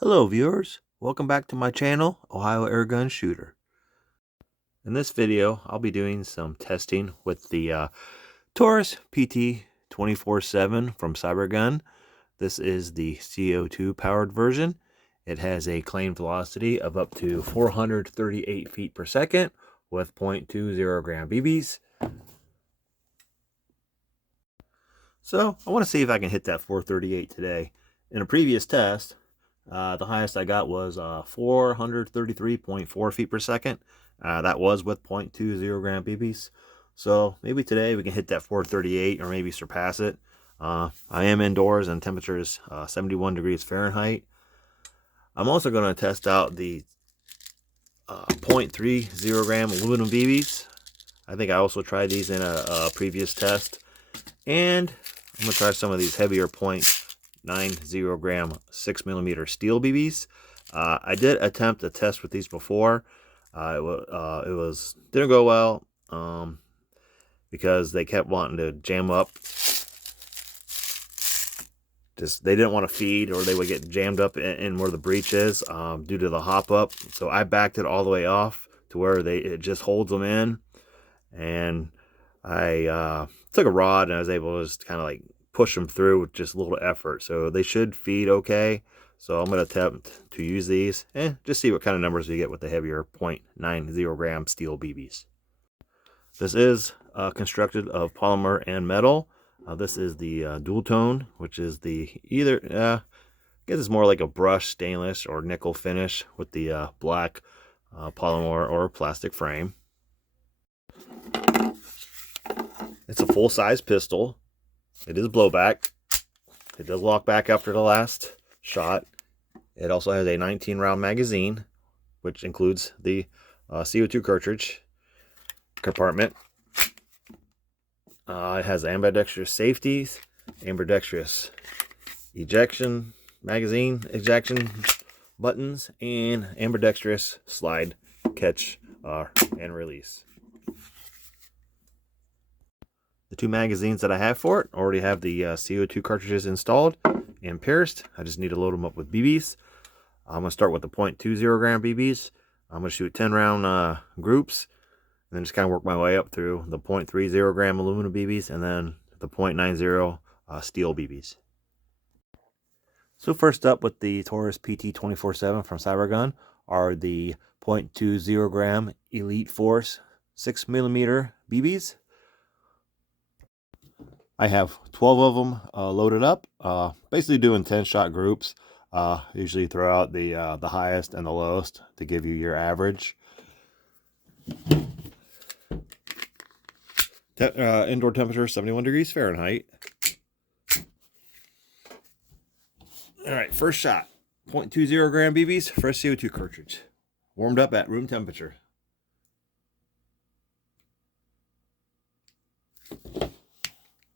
Hello viewers, welcome back to my channel, Ohio Airgun Shooter. In this video, I'll be doing some testing with the Taurus PT 24/7 from Cybergun. This is the CO2 powered version. It has a claimed velocity of up to 438 feet per second with 0.20 gram BBs. So I want to see if I can hit that 438 today. In a previous test, the highest I got was 433.4 feet per second. That was with 0.20 gram BBs. So maybe today we can hit that 438 or maybe surpass it. I am indoors and temperature is 71 degrees Fahrenheit. I'm also going to test out the 0.30 gram aluminum BBs. I think I also tried these in a previous test. And I'm going to try some of these heavier 0.90 gram 6mm steel BBs. I did attempt a test with these before. It didn't go well because they kept wanting to jam up. They didn't want to feed, or they would get jammed up in where the breech is due to the hop up. So I backed it all the way off to where it just holds them in, and I took a rod and I was able to just kind of like push them through with just a little effort. So they should feed okay. So I'm going to attempt to use these and just see what kind of numbers we get with the heavier 0.90 gram steel BBs. This is constructed of polymer and metal. This is the dual tone, which is the I guess it's more like a brushed stainless or nickel finish with the black polymer or plastic frame. It's a full-size pistol. It is blowback. It does lock back after the last shot. It also has a 19-round magazine, which includes the CO2 cartridge compartment. It has ambidextrous safeties, ambidextrous ejection, magazine ejection buttons, and ambidextrous slide catch and release. The two magazines that I have for it already have the CO2 cartridges installed and pierced. I just need to load them up with BBs. I'm going to start with the 0.20 gram BBs. I'm going to shoot 10 round groups, and then just kind of work my way up through the 0.30 gram aluminum BBs and then the 0.90 steel BBs. So first up with the Taurus PT 24/7 from Cybergun are the 0.20 gram Elite Force 6mm BBs. I have 12 of them loaded up, basically doing 10-shot groups. Usually throw out the highest and the lowest to give you your average. Indoor temperature 71 degrees Fahrenheit. All right, first shot, 0.20 gram BBs, fresh CO2 cartridge, warmed up at room temperature.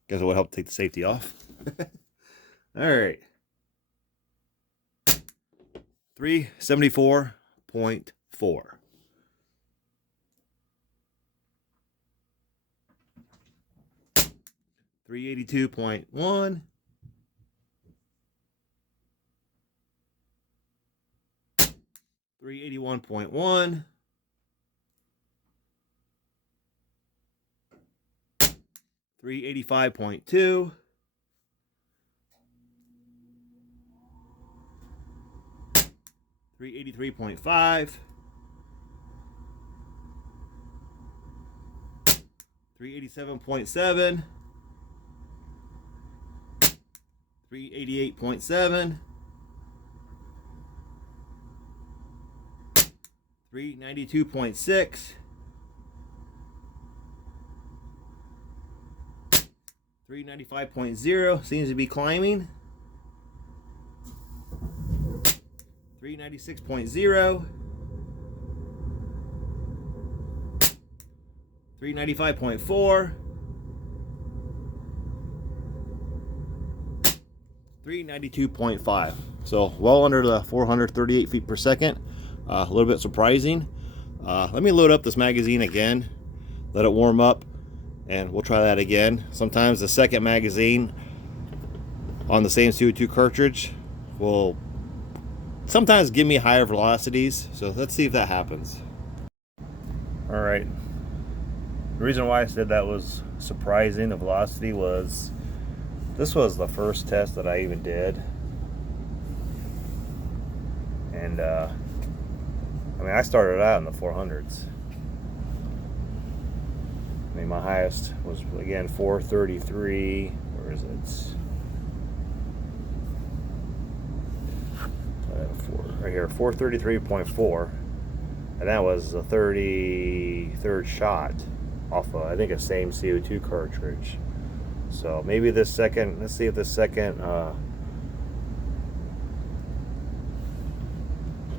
Guess it would help take the safety off. All right. 374.4. 382.1. 381.1. 385.2. 383.5. 387.7. 388.7. 392.6. 395.0 seems to be climbing. 396.0. 395.4. 392.5. So well under the 438 feet per second. A little bit surprising. Let me load up this magazine again, let it warm up, and we'll try that again. Sometimes the second magazine on the same CO2 cartridge will sometimes give me higher velocities. So let's see if that happens. All right. The reason why I said that was surprising, the velocity, was this was the first test that I even did. And I mean, I started out in the 400s. I mean, my highest was, again, 433. Where is it? Right here, 433.4. And that was the 33rd shot off of, I think, a same CO2 cartridge. So maybe this second, let's see if this second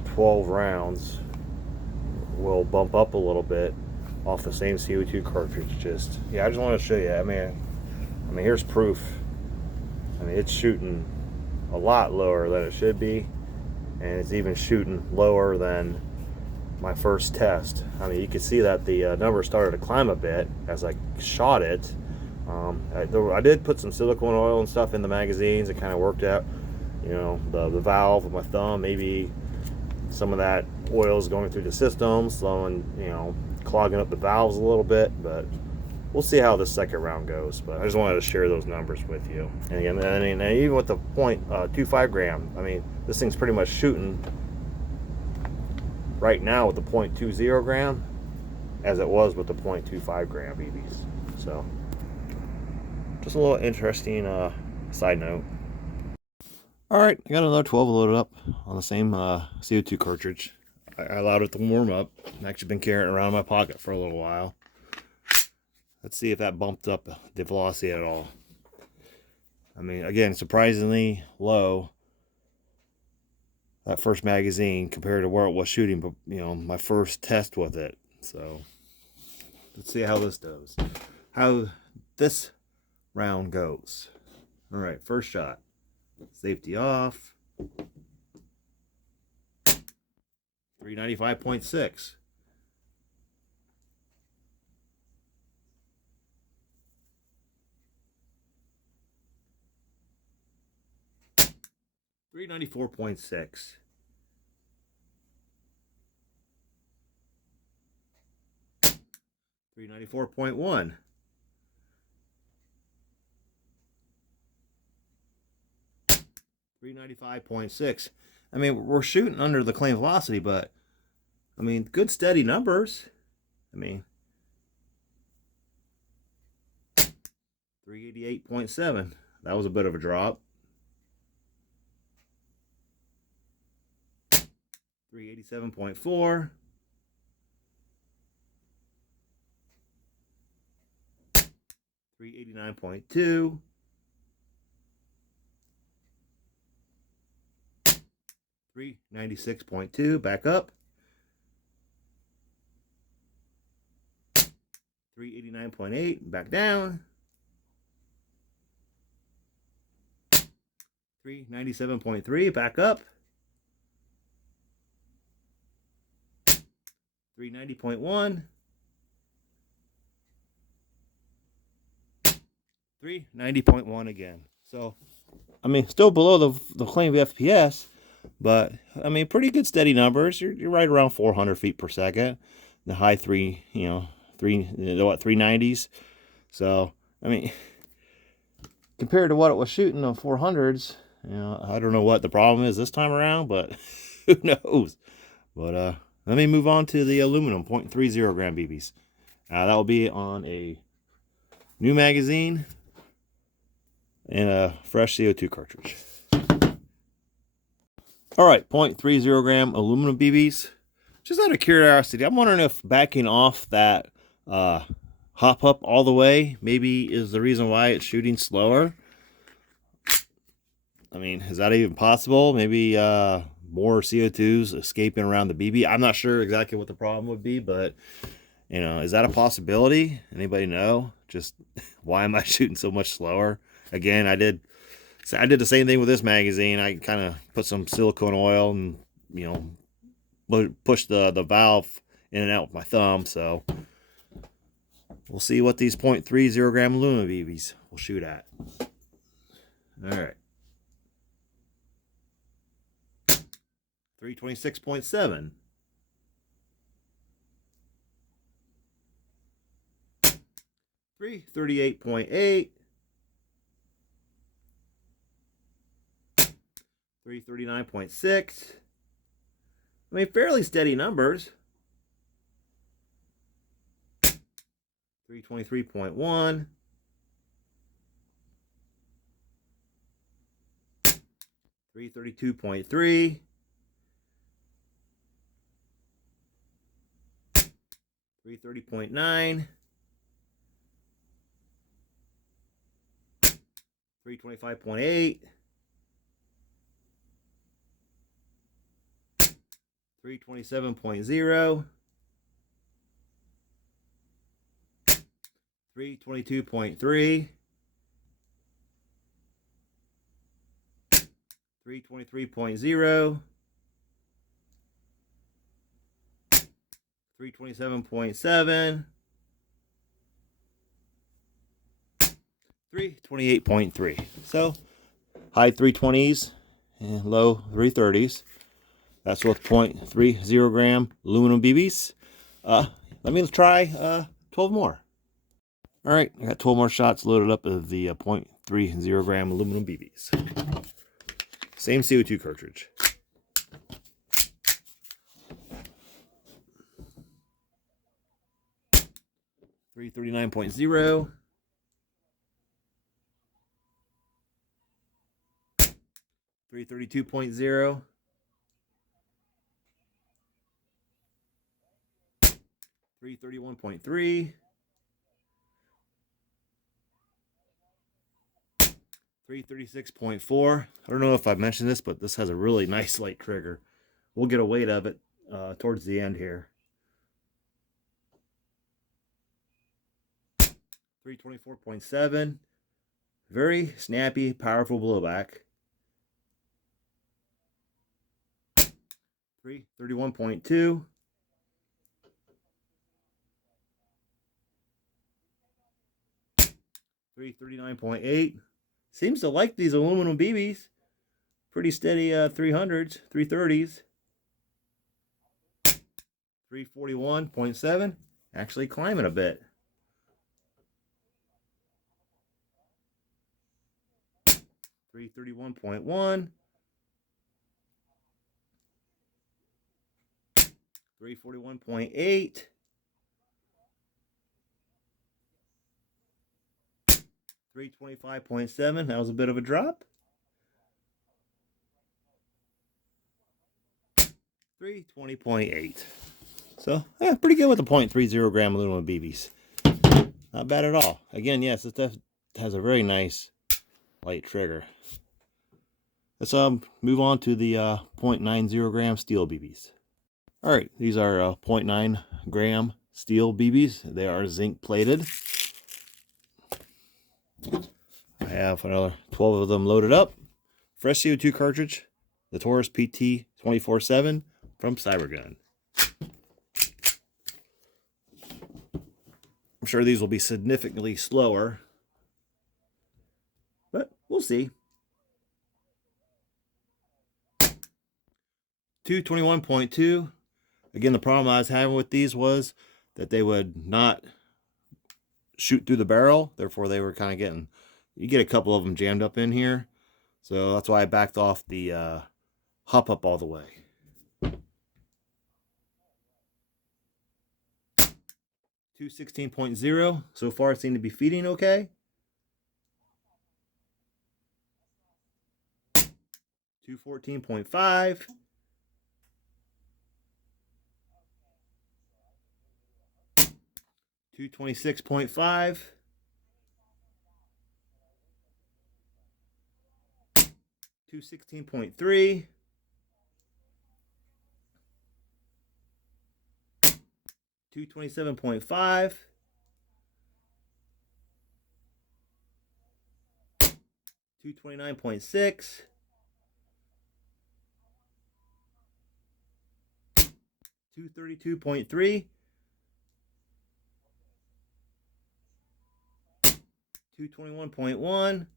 12 rounds will bump up a little bit off the same CO2 cartridge. Just, yeah, I just want to show you. I mean, here's proof. I mean, it's shooting a lot lower than it should be, and it's even shooting lower than my first test. I mean, you can see that the number started to climb a bit as I shot it. I did put some silicone oil and stuff in the magazines. It kind of worked out, you know, the valve with my thumb. Maybe some of that oil is going through the system, slowing, you know, clogging up the valves a little bit. But we'll see how this second round goes. But I just wanted to share those numbers with you. And again, I mean, even with the 0.25 gram, I mean, this thing's pretty much shooting right now with the 0.20 gram as it was with the 0.25 gram BBs. So just a little interesting side note. All right, I got another 12 loaded up on the same CO2 cartridge. I allowed it to warm up. I've actually been carrying it around in my pocket for a little while. Let's see if that bumped up the velocity at all. I mean, again, surprisingly low, that first magazine, compared to where it was shooting, but, you know, my first test with it. So let's see how this goes. How this round goes. All right, first shot. Safety off. 395.6. $394.6. $394.1. $395.6. I mean, we're shooting under the claim velocity, but I mean, good steady numbers. I mean, 388.7. That was a bit of a drop. 387.4. 389.2. 396.2. Back up. 389.8. Back down. 397.3. Back up. 390.1. 390.1 again. So, I mean, still below the claimed FPS, but I mean, pretty good steady numbers. You're right around 400 feet per second. The high 390s. So, I mean, compared to what it was shooting on 400s, you know, I don't know what the problem is this time around, but who knows? But let me move on to the aluminum 0.30 gram BBs. That will be on a new magazine and a fresh CO2 cartridge. All right, 0.30 gram aluminum BBs. Just out of curiosity, I'm wondering if backing off that hop up all the way maybe is the reason why it's shooting slower. I mean, is that even possible? Maybe more CO2s escaping around the BB. I'm not sure exactly what the problem would be, but you know, is that a possibility? Anybody know? Just why am I shooting so much slower? Again, I did the same thing with this magazine. I kind of put some silicone oil and, you know, push the valve in and out with my thumb. So we'll see what these 0.30 gram aluminum BBs will shoot at. All right. 326.7. 338.8. 339.6. I mean, fairly steady numbers. 323.1. 332.3. 330.9. 325.8. 327.0. 322.3. 323.0. 327.7. 328.3. So high 320s and low 330s. That's with 0.30 gram aluminum BBs. Let me try 12 more. All right, I got 12 more shots loaded up of the 0.30 gram aluminum BBs. Same CO2 cartridge. .0. 332.0. 331.3. 336.4. I don't know if I've mentioned this, but this has a really nice light trigger. We'll get a weight of it towards the end here. 324.7. Very snappy, powerful blowback. 331.2. 339.8. Seems to like these aluminum BBs. Pretty steady 300s, 330s. 341.7. Actually climbing a bit. 331.1. 341.8. 325.7. That was a bit of a drop. 320.8. So, yeah, pretty good with the 0.30 gram aluminum BBs. Not bad at all. Again, yes, this stuff has a very nice light trigger. Let's move on to the 0.90 gram steel BBs. All right, these are 0.9 gram steel BBs. They are zinc plated. I have another 12 of them loaded up. Fresh CO2 cartridge, the Taurus PT 24/7 from Cybergun. I'm sure these will be significantly slower, but we'll see. 221.2. Again, the problem I was having with these was that they would not shoot through the barrel. Therefore, they were kind of getting, you get a couple of them jammed up in here. So that's why I backed off the hop up all the way. 216.0. So far, it seemed to be feeding okay. 214.5. 226.5. 216.3. 227.5. 229.6. 232.3. 221.1.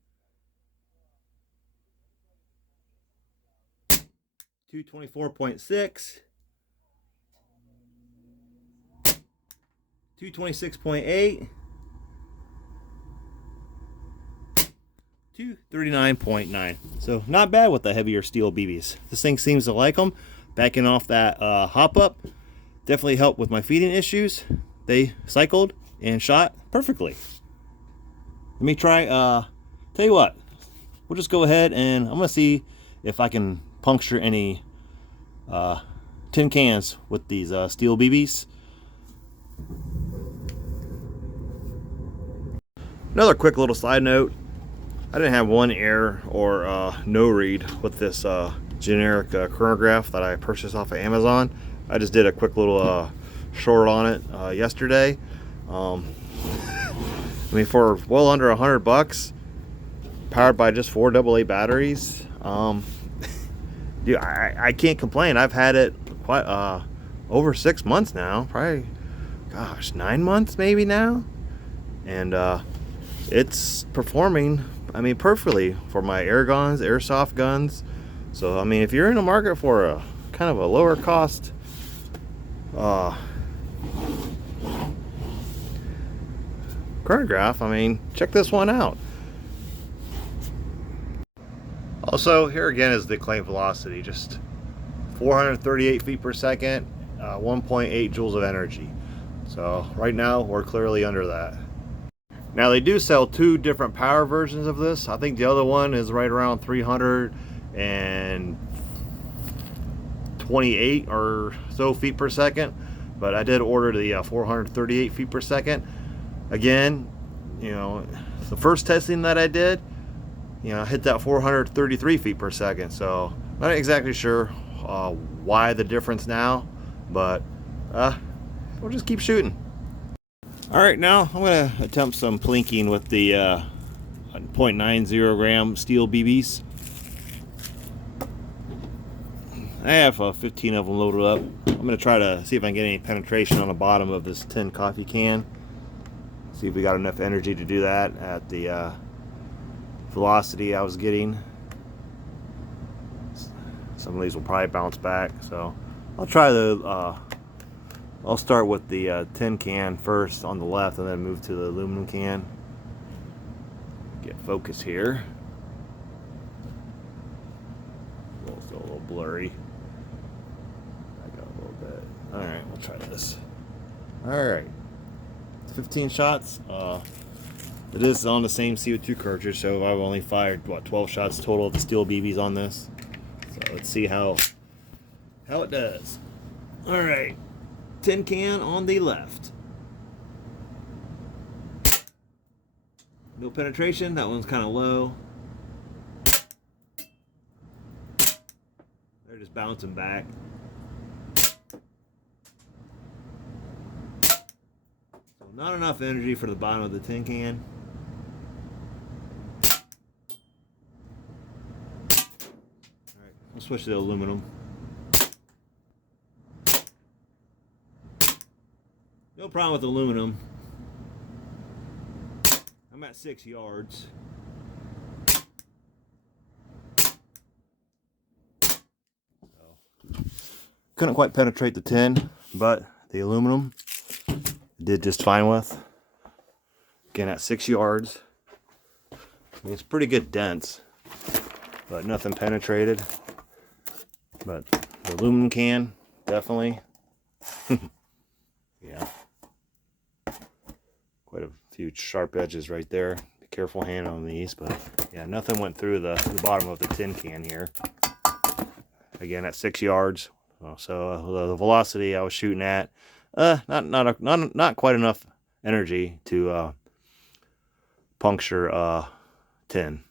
224.6, 226.8, 239.9. So not bad with the heavier steel BBs. This thing seems to like them. Backing off that hop up definitely helped with my feeding issues. They cycled and shot perfectly. Let me try, tell you what, we'll just go ahead and I'm gonna see if I can puncture any tin cans with these steel BBs. Another quick little side note, I didn't have one error or no read with this generic chronograph that I purchased off of Amazon. I just did a quick little short on it yesterday. I mean, for well under $100, powered by just 4 AA batteries, dude, I can't complain. I've had it quite over 6 months now, probably, gosh, 9 months maybe now, and it's performing, I mean, perfectly for my air guns, airsoft guns. So I mean, if you're in the market for a kind of a lower cost chronograph, I mean, check this one out. Also, here again is the claim velocity, just 438 feet per second, 1.8 joules of energy. So right now we're clearly under that. Now they do sell 2 different power versions of this. I think the other one is right around 328 or so feet per second, but I did order the 438 feet per second. Again, you know, the first testing that I did, you know, I hit that 433 feet per second. So not exactly sure why the difference now, but we'll just keep shooting. All right, now I'm going to attempt some plinking with the 0.90 gram steel BBs. I have 15 of them loaded up. I'm going to try to see if I can get any penetration on the bottom of this tin coffee can. See if we got enough energy to do that at the velocity I was getting. Some of these will probably bounce back, so I'll try the I'll start with the tin can first on the left and then move to the aluminum can. Get focus here. Still a little blurry. Back up a little bit. Alright, we'll try this. Alright. 15 shots. It is on the same CO2 cartridge, so I've only fired, what, 12 shots total of the steel BBs on this. So let's see how it does. Alright. Tin can on the left. No penetration. That one's kind of low. They're just bouncing back. So not enough energy for the bottom of the tin can. Alright, we'll switch to the aluminum. No problem with aluminum. I'm at 6 yards. So, couldn't quite penetrate the tin, but the aluminum did just fine with. Again, at 6 yards. I mean, it's pretty good dense, but nothing penetrated. But the aluminum can, definitely. Yeah. Quite a few sharp edges right there. Be careful handling these, but yeah, nothing went through the bottom of the tin can here. Again, at 6 yards. So the velocity I was shooting at, not quite enough energy to puncture tin.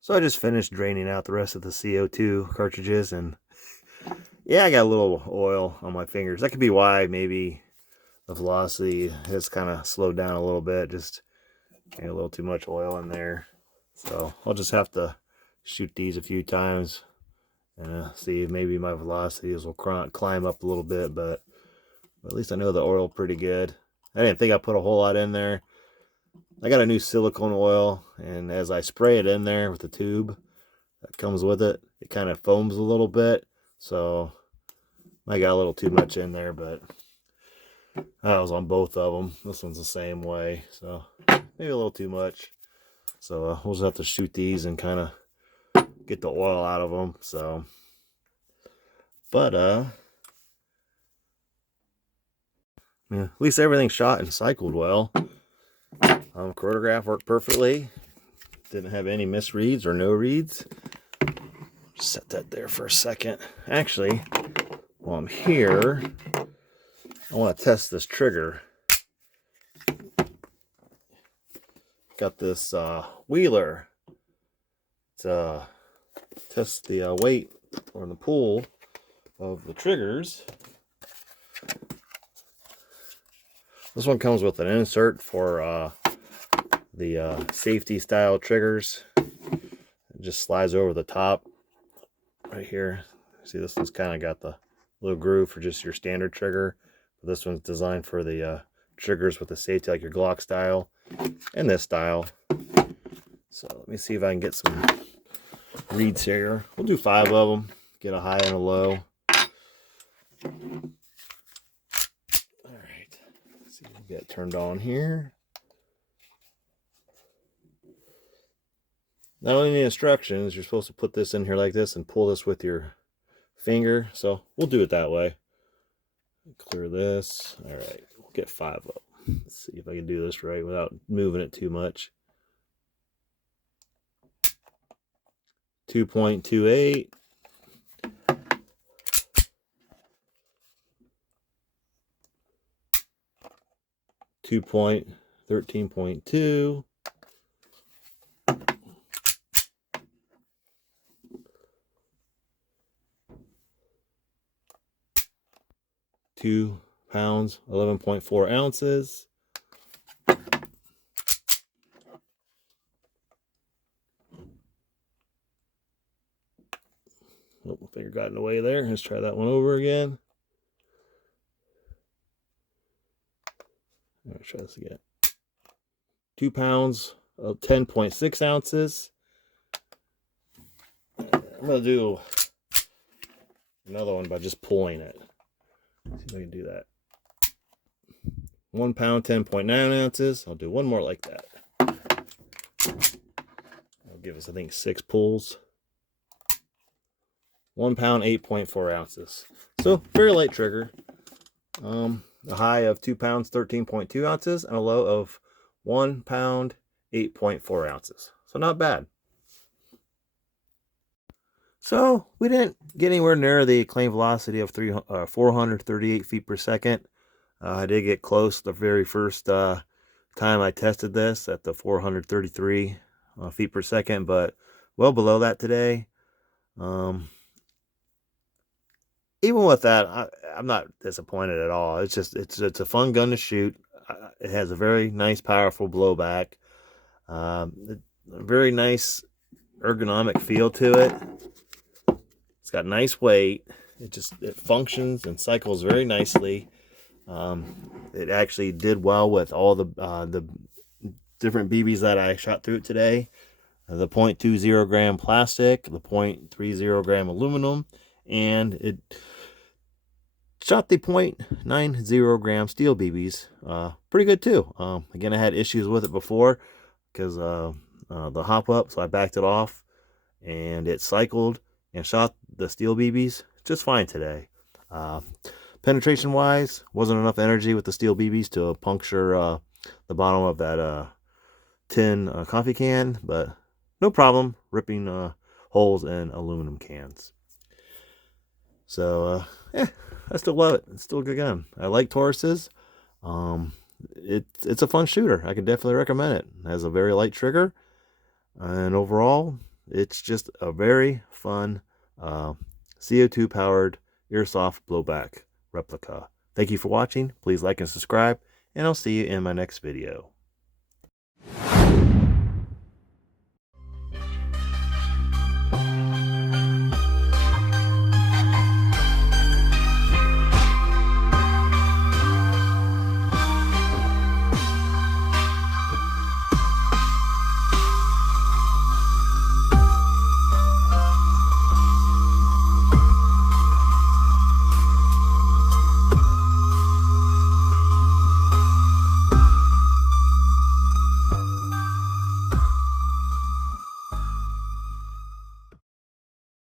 So I just finished draining out the rest of the CO2 cartridges, and yeah, I got a little oil on my fingers. That could be why maybe the velocity has kind of slowed down a little bit. Just a little too much oil in there. So I'll just have to shoot these a few times and see if maybe my velocities will climb up a little bit. But at least I know the oil pretty good. I didn't think I put a whole lot in there. I got a new silicone oil, and as I spray it in there with the tube, that comes with it. It kind of foams a little bit, so I got a little too much in there, but that was on both of them. This one's the same way, so maybe a little too much. So we'll just have to shoot these and kind of get the oil out of them. So, but yeah, at least everything shot and cycled well. Chronograph worked perfectly. Didn't have any misreads or no reads. Just set that there for a second. Actually, while I'm here, I want to test this trigger. Got this wheeler to test the weight or the pull of the triggers. This one comes with an insert for the safety style triggers. It just slides over the top right here. See, this one's kind of got the little groove for just your standard trigger. This one's designed for the triggers with the safety, like your Glock style and this style. So let me see if I can get some reads here. We'll do 5 of them, get a high and a low. All right, let's see if we get it turned on here. Not only the instructions, you're supposed to put this in here like this and pull this with your finger. So we'll do it that way. Clear this. All right, we'll get 5 of them. Let's see if I can do this right without moving it too much. 2.28. 13.2. 2 pounds, 11.4 ounces. Oh, my finger got in the way there. Let's try that one over again. All right, try this again. 2 pounds, 10.6 ounces. I'm going to do another one by just pulling it. Let's see if I can do that. 1 pound, 10.9 ounces. I'll do one more like that. That'll give us, I think, 6 pulls. 1 pound, 8.4 ounces. So, very light trigger. A high of 2 pounds, 13.2 ounces, and a low of 1 pound, 8.4 ounces. So, not bad. So, we didn't get anywhere near the claimed velocity of 438 feet per second. I did get close the very first time I tested this at the 433 feet per second, but well below that today. Even with that, I'm not disappointed at all. It's just it's a fun gun to shoot. It has a very nice, powerful blowback. A very nice ergonomic feel to it. It's got nice weight. It functions and cycles very nicely. It actually did well with all the different BBs that I shot through it today. The 0.20 gram plastic, the 0.30 gram aluminum, and it shot the 0.90 gram steel BBs pretty good too. Again, I had issues with it before because the hop up, so I backed it off, and it cycled and shot the steel BBs just fine today. Penetration wise, wasn't enough energy with the steel BBs to puncture the bottom of that tin coffee can, but no problem ripping holes in aluminum cans. So yeah, I still love it. It's still a good gun. I like Taurus's. It's a fun shooter. I can definitely recommend it. It has a very light trigger, and overall, it's just a very fun CO2 powered airsoft blowback replica. Thank you for watching. Please like and subscribe, and I'll see you in my next video.